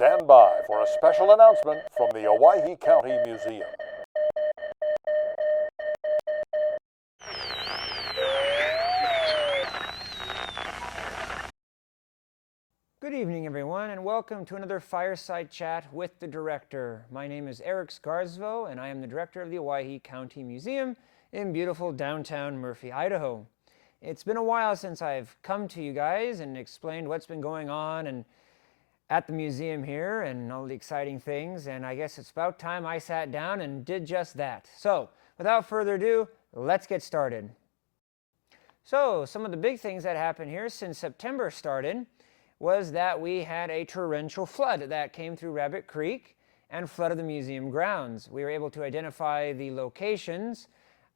Stand by for a special announcement from the Owyhee County Museum. Good evening, everyone, and welcome to another Fireside Chat with the Director. My name is Eric Scarsvo, and I am the Director of the Owyhee County Museum in beautiful downtown Murphy, Idaho. It's been a while since I've come to you guys and explained what's been going on and at the museum here and all the exciting things, and I guess it's about time I sat down and did just that. So, without further ado, let's get started. So, some of the big things that happened here since September started was that we had a torrential flood that came through Rabbit Creek and flooded the museum grounds. We were able to identify the locations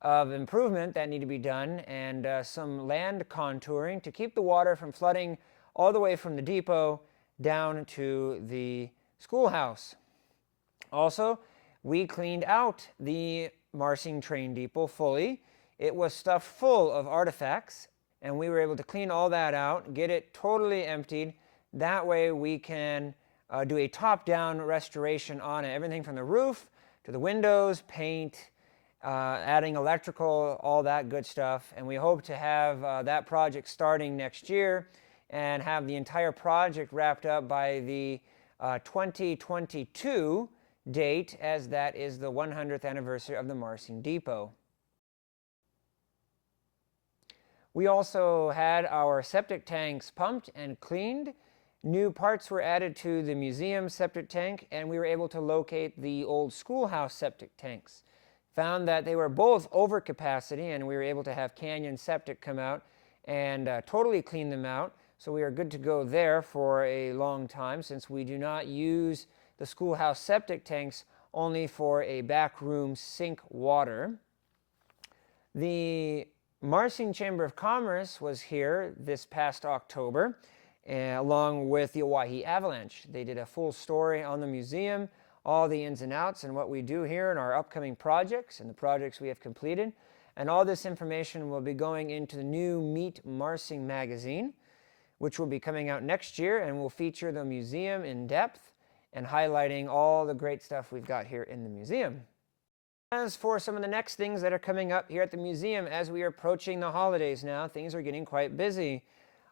of improvement that need to be done and some land contouring to keep the water from flooding all the way from the depot down to the schoolhouse. Also, we cleaned out the Marsing train depot fully. It was stuffed full of artifacts, and we were able to clean all that out, get it totally emptied. That way we can do a top-down restoration on it. Everything from the roof to the windows, paint, adding electrical, all that good stuff. And we hope to have that project starting next year and have the entire project wrapped up by the 2022 date, as that is the 100th anniversary of the Marsing Depot. We also had our septic tanks pumped and cleaned. New parts were added to the museum septic tank, and we were able to locate the old schoolhouse septic tanks. Found that they were both over capacity, and we were able to have Canyon Septic come out and totally clean them out. So we are good to go there for a long time, since we do not use the schoolhouse septic tanks only for a back room sink water. The Marsing Chamber of Commerce was here this past October, along with the Owyhee Avalanche. They did a full story on the museum, all the ins and outs, and what we do here in our upcoming projects and the projects we have completed. And all this information will be going into the new Meet Marsing magazine, which will be coming out next year and will feature the museum in depth and highlighting all the great stuff we've got here in the museum. As for some of the next things that are coming up here at the museum, as we are approaching the holidays now, things are getting quite busy.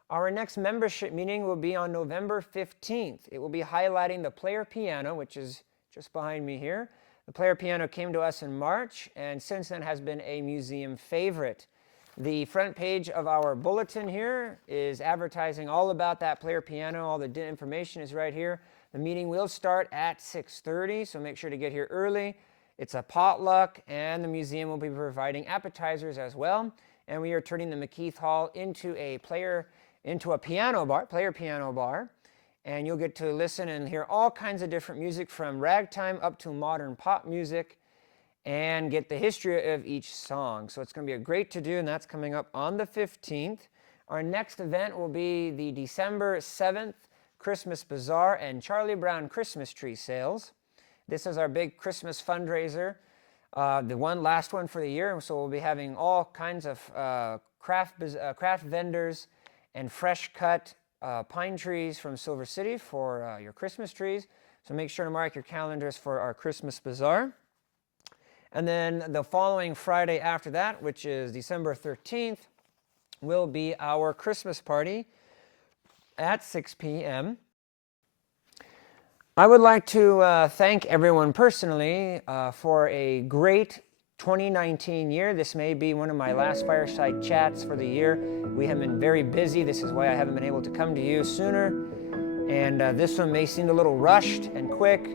Our next membership meeting will be on November 15th. It will be highlighting the player piano, which is just behind me here. The player piano came to us in March, and since then has been a museum favorite. The front page of our bulletin here is advertising all about that player piano. All the information is right here. The meeting will start at 6:30, so make sure to get here early. It's a potluck, and the museum will be providing appetizers as well. And we are turning the McKeith Hall into a player piano bar. And you'll get to listen and hear all kinds of different music, from ragtime up to modern pop music, and get the history of each song. So it's going to be a great to-do, and that's coming up on the 15th. Our next event will be the December 7th Christmas Bazaar and Charlie Brown Christmas tree sales. This is our big Christmas fundraiser, the last one for the year. So we'll be having all kinds of craft vendors and fresh cut pine trees from Silver City for your Christmas trees. So make sure to mark your calendars for our Christmas Bazaar. And then the following Friday after that, which is December 13th, will be our Christmas party at 6 p.m. I would like to thank everyone personally for a great 2019 year. This may be one of my last fireside chats for the year. We have been very busy. This is why I haven't been able to come to you sooner. And this one may seem a little rushed and quick,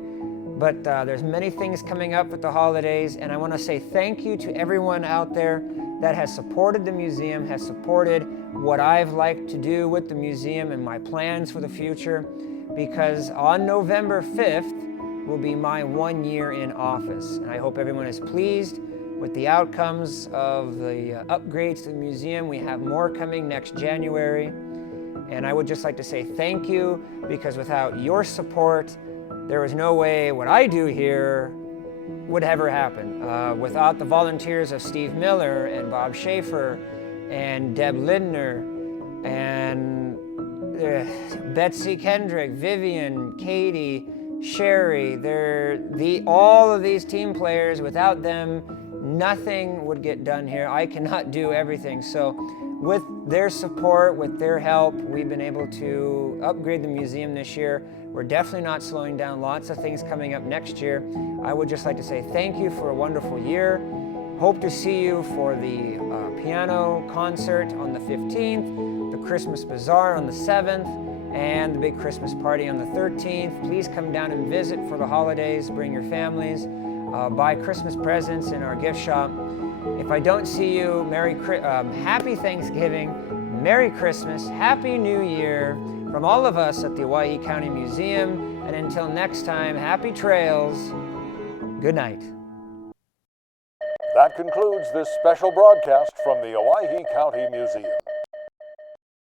but there's many things coming up with the holidays, and I want to say thank you to everyone out there that has supported the museum, has supported what I've liked to do with the museum and my plans for the future, because on November 5th will be my 1 year in office. And I hope everyone is pleased with the outcomes of the upgrades to the museum. We have more coming next January, and I would just like to say thank you, because without your support, there was no way what I do here would ever happen. Without the volunteers of Steve Miller and Bob Schaefer and Deb Lindner and Betsy Kendrick, Vivian, Katie, Sherry, all of these team players. Without them, nothing would get done here. I cannot do everything. So with their support, with their help, we've been able to upgrade the museum this year. We're definitely not slowing down. Lots of things coming up next year. I would just like to say thank you for a wonderful year. Hope to see you for the piano concert on the 15th, the Christmas Bazaar on the 7th, and the big Christmas party on the 13th. Please come down and visit for the holidays. Bring your families. Buy Christmas presents in our gift shop. If I don't see you, Happy Thanksgiving, Merry Christmas, Happy New Year from all of us at the Owyhee County Museum. And until next time, happy trails. Good night. That concludes this special broadcast from the Owyhee County Museum.